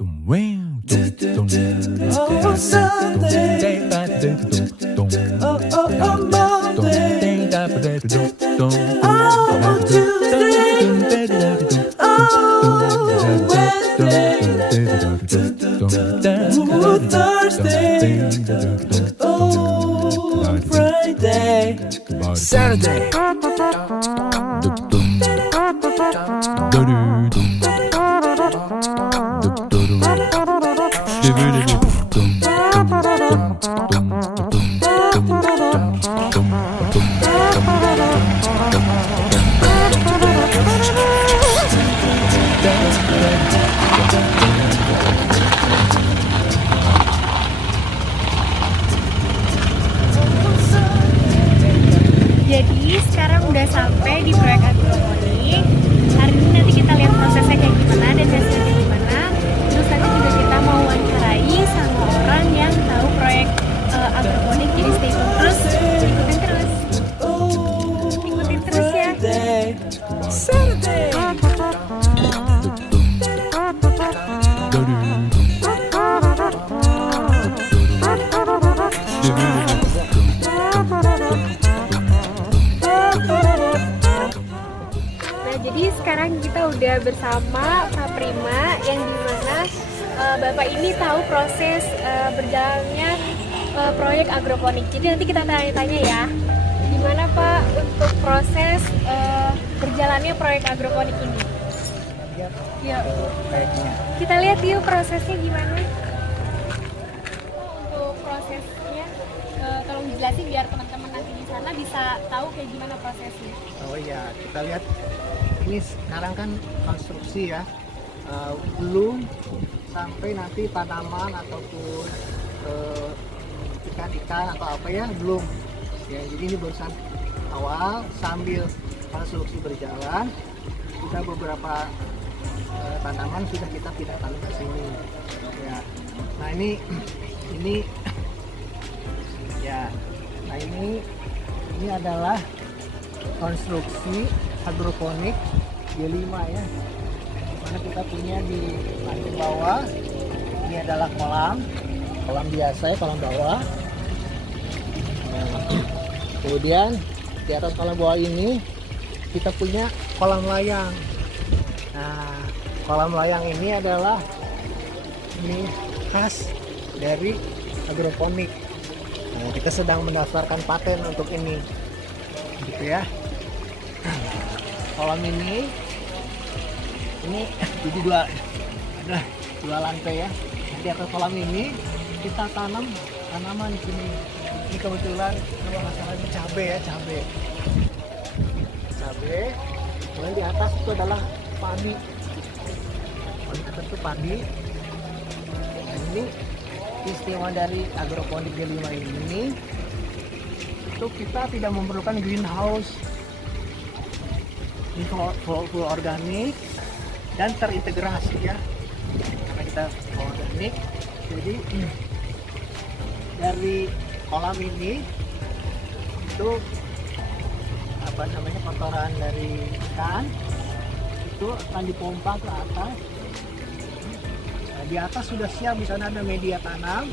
Oh, Sunday. Oh, Monday. Oh, Tuesday. Oh, Wednesday. Oh, Thursday. Oh, Friday. Saturday. Jadi sekarang udah sampai di proyek agroponik. Hari ini nanti kita lihat prosesnya kayak gimana dan hasilnya kayak gimana. Terus nanti juga kita mau wawancarai sama orang yang tahu proyek agroponik. Jadi stay tune terus, ikutin terus ya. Jadi sekarang kita udah bersama Pak Prima yang dimana Bapak ini tahu proses berjalannya proyek agroponik. Jadi nanti kita tanya-tanya ya, gimana Pak untuk proses berjalannya proyek agroponik ini? Yuk, kita lihat yuk prosesnya gimana. Untuk prosesnya, tolong dijelasin biar teman-teman nanti di sana bisa tahu kayak gimana prosesnya. Oh iya, kita lihat ini sekarang kan konstruksi ya, belum sampai nanti tanaman ataupun ikan-ikan atau apa ya, belum ya. Jadi ini barusan awal, sambil konstruksi berjalan sudah beberapa tanaman sudah kita pindah tanam ke sini ya. Nah ini ya, nah ini adalah konstruksi agroponik G5 ya, dimana kita punya di lantai bawah ini adalah kolam biasa ya, kolam bawah. Nah, kemudian di atas kolam bawah ini kita punya kolam layang. Nah, kolam layang ini adalah ini khas dari agroponik. Nah, kita sedang mendaftarkan paten untuk ini gitu ya. Kolam ini jadi dua lantai ya. Di atas kolam ini kita tanam tanaman di sini. Ini kebetulan nama masalahnya cabai ya, cabai. Kemudian di atas itu adalah padi. Di atas itu padi. Nah, ini istimewa dari agroponik G5 ini, itu kita tidak memerlukan greenhouse. Ini full organik dan terintegrasi ya, karena kita full organik. Jadi dari kolam ini itu apa namanya, kotoran dari ikan itu akan dipompa ke atas. Nah, di atas sudah siap, di sana ada media tanam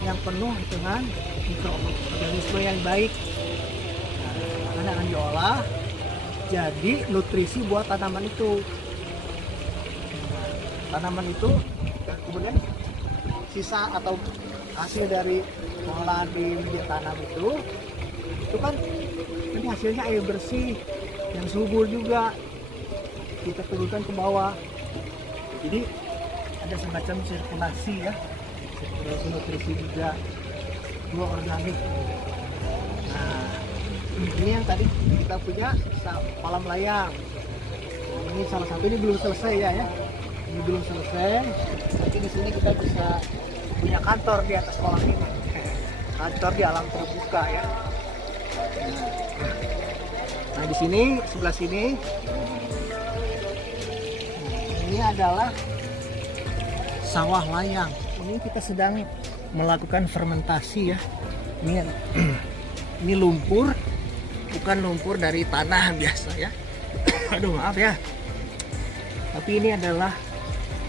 yang penuh dengan mikroorganisme yang baik. Nah, akan diolah jadi nutrisi buat tanaman itu. Tanaman itu dan kemudian sisa atau hasil dari pengolahan di media tanam itu kan ini hasilnya air bersih yang subur juga kita turunkan ke bawah. Jadi ada semacam sirkulasi ya, sirkulasi nutrisi juga, dua organik. Nah, ini yang tadi kita punya kolam layang. Ini salah satu, ini belum selesai ya. Ini belum selesai. Tapi di sini kita bisa punya kantor di atas kolam ini. Kantor di alam terbuka ya. Nah di sini sebelah sini, ini adalah sawah layang. Ini kita sedang melakukan fermentasi ya. Ini lumpur, bukan lumpur dari tanah biasa ya. Aduh maaf ya. Tapi ini adalah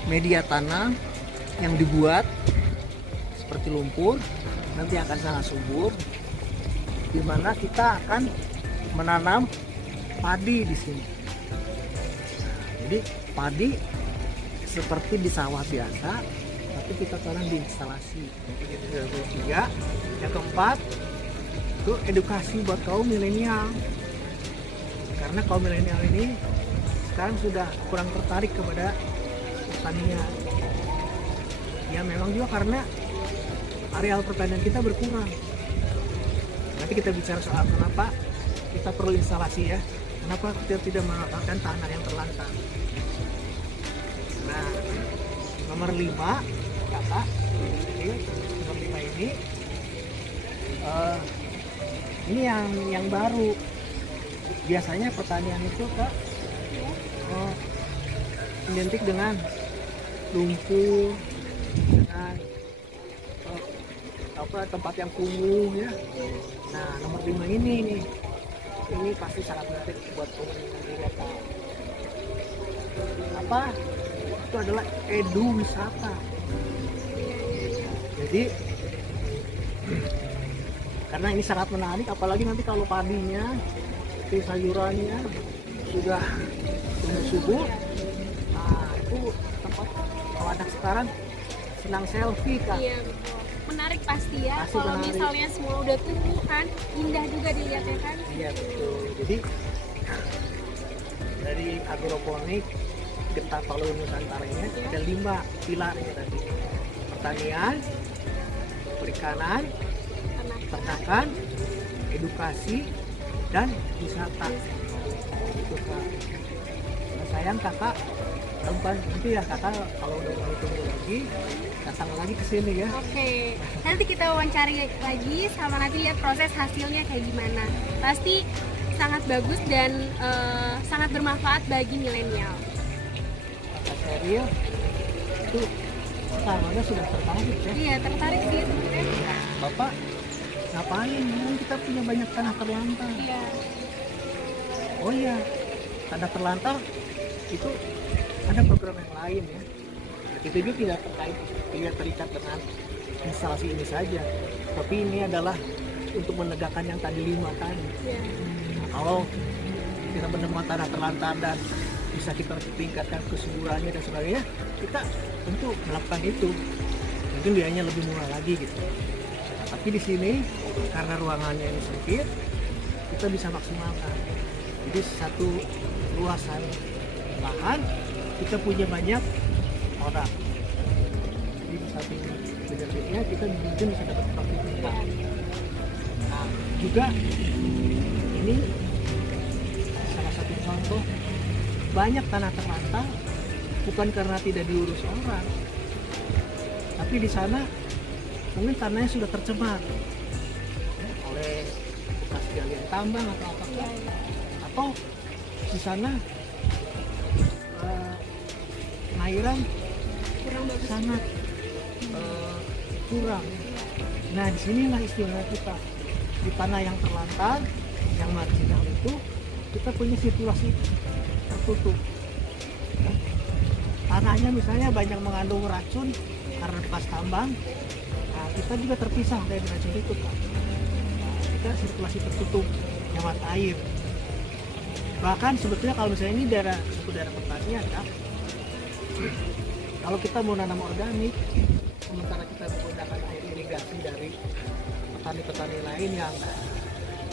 media tanam yang dibuat seperti lumpur, nanti akan sangat subur, di mana kita akan menanam padi di sini. Jadi padi seperti di sawah biasa, tapi kita tanam di instalasi. Yang keempat itu edukasi buat kaum milenial, karena kaum milenial ini sekarang sudah kurang tertarik kepada pertanian. Ya memang juga karena areal pertanian kita berkurang. Nanti kita bicara soal kenapa kita perlu instalasi ya, kenapa kita tidak memanfaatkan tanah yang terlantar. Nah, nomor 5 kakak, nomor 5 ini yang baru. Biasanya pertanian itu kak identik dengan lumpur, dengan tempat yang kumuh ya. Nah, nomor 5 ini pasti sangat menarik buat pemerintah. Apa? Itu adalah edu wisata. Jadi karena ini sangat menarik, apalagi nanti kalau padinya, itu sayurannya sudah subur. Nah, itu tempat kalau anak sekarang senang selfie kan. Iya, betul. Menarik pasti ya. Pasti Kalau menarik. misalnya semua udah tumbuh kan, indah juga dilihatnya kan. Iya betul. Jadi dari agroponik Getah Palu Nusantara ini ada 5 pilarnya tadi: pertanian, perikanan, peternakan, edukasi, dan wisata. Itu kak. Nah, sayang kakak, nanti ya kakak kalau udah mau tunggu lagi, datang lagi ke sini ya. Oke, nanti kita wawancari lagi sama nanti lihat proses hasilnya kayak gimana. Pasti sangat bagus dan sangat bermanfaat bagi milenial. Kakak Sheryl itu sekarangnya sudah tertarik ya. Iya, tertarik sih sebenarnya. Bapak ngapain? Memang kita punya banyak tanah terlantar. Iya. Oh iya, tanah terlantar itu ada program yang lain ya. Itu juga tidak terikat dengan instalasi ini saja, tapi ini adalah untuk menegakkan yang tadi 5 tadi. Iya. Nah, kalau kita menemukan tanah terlantar dan bisa kita tingkatkan kesuburannya dan sebagainya, kita tentu melakukan itu. Mungkin biayanya lebih murah lagi gitu. Nah, tapi di sini karena ruangannya ini sempit, kita bisa maksimalkan. Jadi satu luasan lahan kita punya banyak orang. Jadi di satu benefitnya kita mungkin bisa dapat produktivitas. Nah, juga ini salah satu contoh, banyak tanah terlantar bukan karena tidak diurus orang, tapi di sana mungkin tanahnya sudah tercemar oleh bekas galian tambang atau apa, atau di sana pengairan Kurang bagus. sangat kurang. Nah, disinilah istilah kita di tanah yang terlantar, yang marginal itu kita punya situasi tertutup. Tanahnya misalnya banyak mengandung racun karena bekas tambang, nah, kita juga terpisah dari racun itu kan. Nah, kita sirkulasi tertutup, hemat air. Bahkan sebetulnya kalau misalnya ini daerah pertanian kan, kalau kita mau nanam organik, sementara kita menggunakan air irigasi dari petani-petani lain yang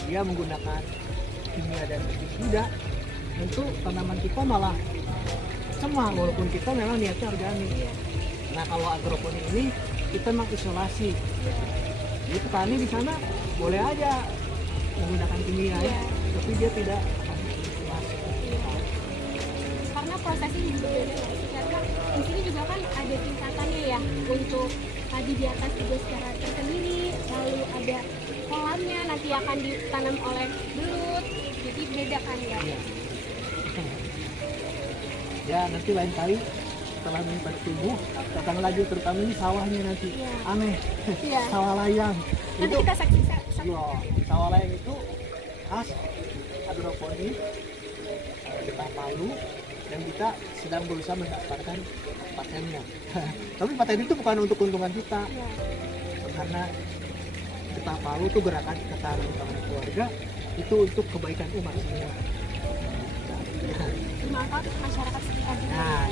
dia menggunakan kimia dan pestisida, tentu tanaman kita malah cemah walaupun kita memang niatnya organik. Nah, kalau agroponik ini kita mengisolasi. Jadi petani di sana boleh aja menggunakan kimia ya, tapi dia tidak akan isolasi. Karena prosesnya juga beda nggak sih? Karena di sini juga kan ada tingkatannya ya, untuk padi di atas juga secara tersendiri, lalu ada kolamnya nanti akan ditanam oleh belut, jadi beda kan ya. Ya, nanti lain kali setelah menimpa tumbuh datang lagi, terutama ini sawahnya nanti. Iya. Aneh. Iya. Sawah layang Nanti itu kita saksi. iya, sawah layang itu khas agroponik Getah Palu dan kita sedang berusaha mendaftarkan patennya. Tapi paten itu bukan untuk keuntungan kita, Ya. karena kita tahu tuh gerakan ketahanan pangan keluarga itu untuk kebaikan umat semua. Bermanfaat untuk masyarakat sekitar juga. Nah,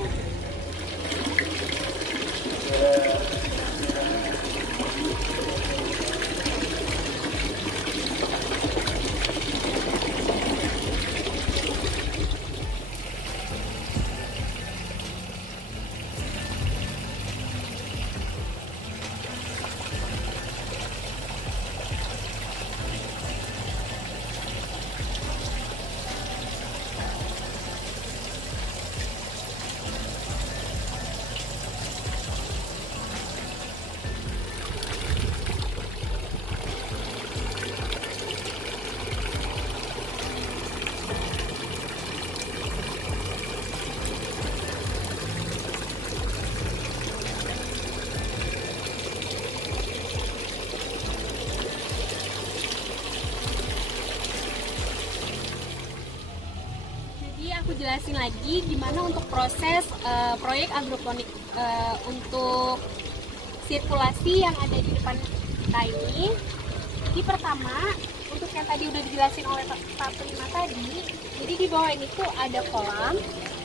Jadi aku jelasin lagi gimana untuk proses proyek agroponik untuk sirkulasi yang ada di depan kita ini. Jadi pertama, untuk yang tadi udah dijelasin oleh Pak Prima tadi, jadi di bawah ini tuh ada kolam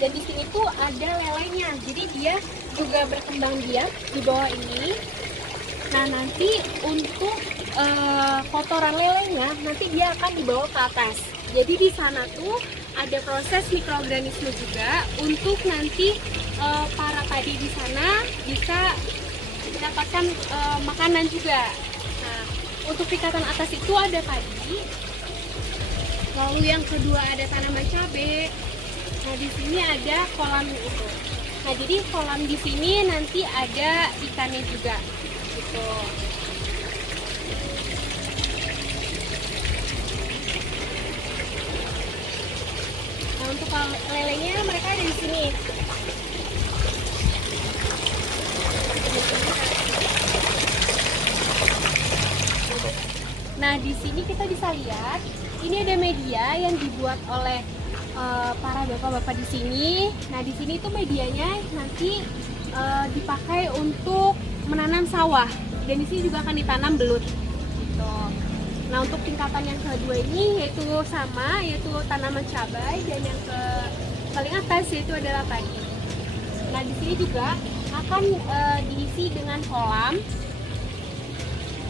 dan di sini tuh ada lelenya. Jadi dia juga berkembang biak di bawah ini. Nah nanti untuk kotoran lelenya nanti dia akan dibawa ke atas. Jadi di sana tuh ada proses mikroorganisme juga untuk nanti para padi di sana bisa mendapatkan makanan juga. Nah untuk tingkatan atas itu ada padi, lalu yang kedua ada tanaman cabai. Nah di sini ada kolam itu. Nah jadi kolam di sini nanti ada ikannya juga. Gitu. Nah untuk lelenya mereka ada di sini. Nah di sini kita bisa lihat ini ada media yang dibuat oleh para bapak-bapak di sini. Nah di sini tuh medianya nanti dipakai untuk menanam sawah dan di sini juga akan ditanam belut. Gitu. Nah untuk tingkatan yang kedua ini yaitu sama, yaitu tanaman cabai, dan yang paling atas yaitu adalah padi. Nah di sini juga akan diisi dengan kolam,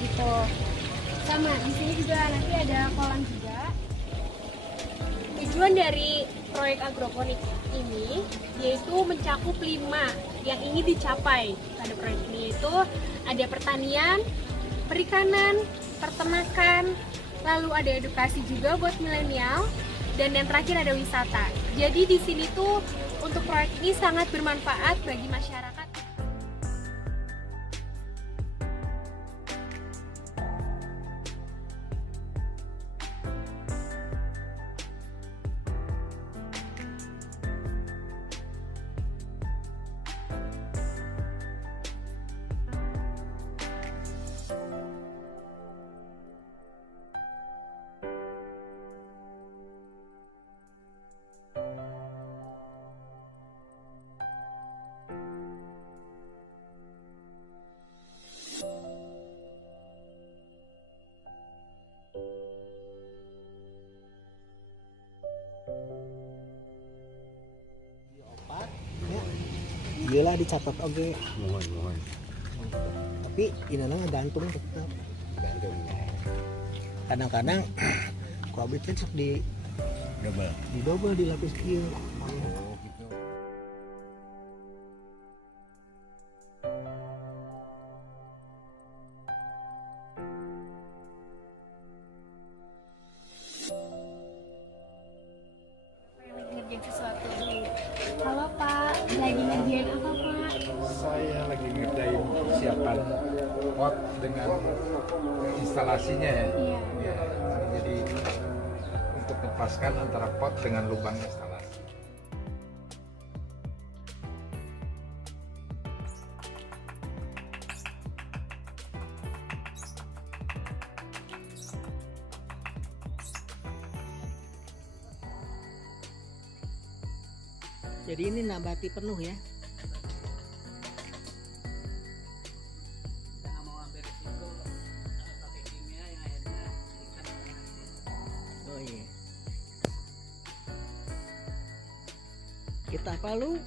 gitu. Sama di sini juga nanti ada kolam juga. Tujuan dari proyek agroponik ini yaitu mencakup 5 yang ingin dicapai pada proyek ini, yaitu ada pertanian, perikanan, peternakan, lalu ada edukasi juga buat milenial, dan yang terakhir ada wisata. Jadi di sini tuh untuk proyek ini sangat bermanfaat bagi masyarakat. opat ya iyalah dicatat oke. Mohon. Tapi inana gantung tetap Gantung. kadang-kadang kuabit kan sok di Double. dilapis kieu. Oh, gitu. Lagi ngerjain sesuatu dulu. Halo Pak, lagi ngerjain apa Pak? Saya lagi ngerjain persiapan pot dengan instalasinya ya. Iya. Ya, jadi untuk lepaskan antara pot dengan lubang instalasi. Jadi ini nabati penuh ya. Kita nggak mau ambil risiko pakai kimia yang akhirnya ikan akan mati. Oh iya. Kita palu